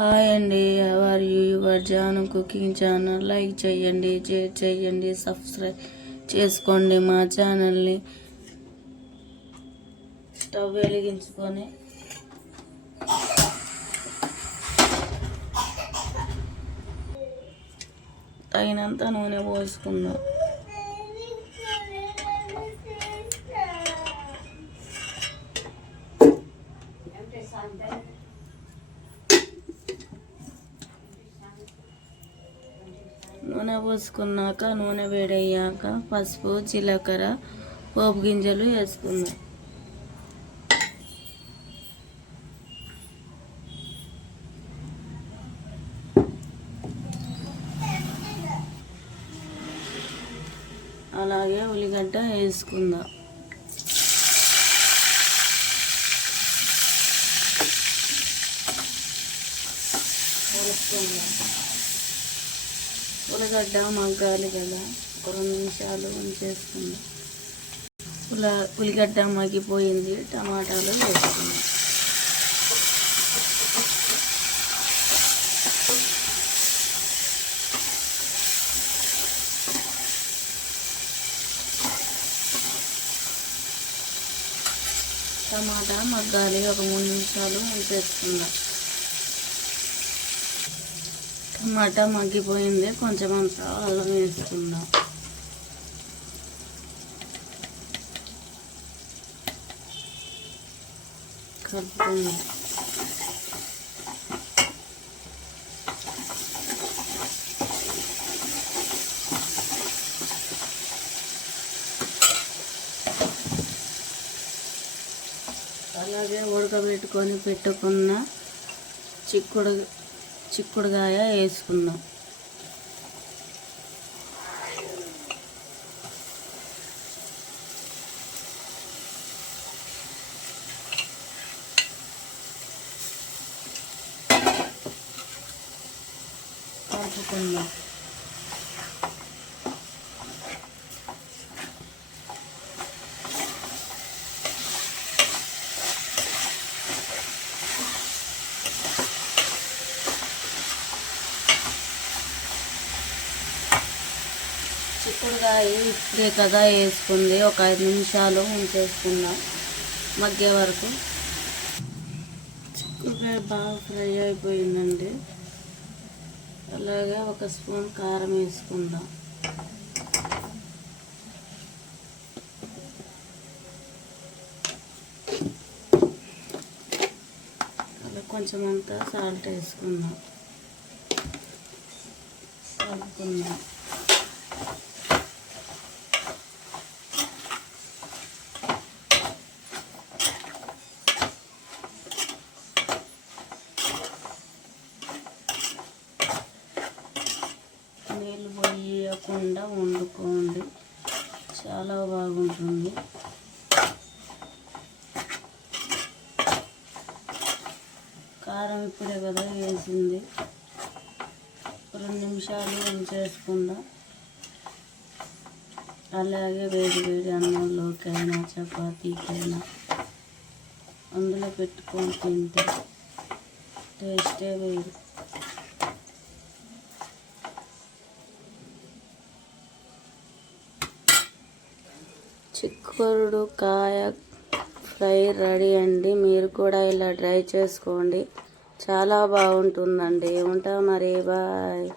Hi అండి ever you your Janu cooking channel like చేయండి share చేయండి సబ్స్క్రైబ్ చేసుకోండి మా ఛానల్ని స్టవ్ వెలిగించుకొని. తగినంత నూనె పోసుకుందాం. నూనె పోసుకున్నాక నూనె వేడయ్యాక పసుపు జీలకర్ర పోపు గింజలు వేసుకుందాం. అలాగే ఉల్లిగడ్డ వేసుకుందాం. కలుపుకుందాం. ఉల్లగడ్డ మగ్గాలి కదా. ఒక రెండు నిమిషాలు ఉంచేసుకుందాం ఉల్ల ఉల్లిగడ్డ మగ్గిపోయింది. టమాటాలు వేసుకుందాం టమాటా మగ్గాలి. ఒక మూడు నిమిషాలు ఉంచేసుకుందాం టమాటా మగ్గిపోయింది. కొంచెం అంత అల్లం వేసుకుందాం కలుపుకుందాం. అలాగే ఉడకబెట్టుకొని పెట్టుకున్న చిక్కుడు చిక్కుడుగాయ వేసుకుందాం. కలుపుకుందాం. చిక్కుడుకాయ ఇప్పుడే కదా వేసుకుంది. ఒక ఐదు నిమిషాలు ఉంచేసుకుందాం మగ్గే వరకు చిక్కుడుకాయ బాగా ఫ్రై అయిపోయిందండి. అలాగే ఒక స్పూన్ కారం వేసుకుందాం. అలా కొంచెం అంతా సాల్ట్ వేసుకుందాం. కలుపుకుందాం. పోయకుండా వండుకోండి. చాలా బాగుంటుంది. కారం ఇప్పుడే కదా వేసింది. రెండు నిమిషాలు ఉంచేసుకుందాం అలాగే వేడి వేడి అన్నంలోకైనా చపాతీకైనా అందులో పెట్టుకొని తింటే టేస్టే వేరు. చిక్కుడు కాయ ఫ్రై రెడీ అండి. మీరు కూడా ఇలా ట్రై చేసుకోండి. చాలా బాగుంటుందండి. ఉంటా మరి. బాయ్.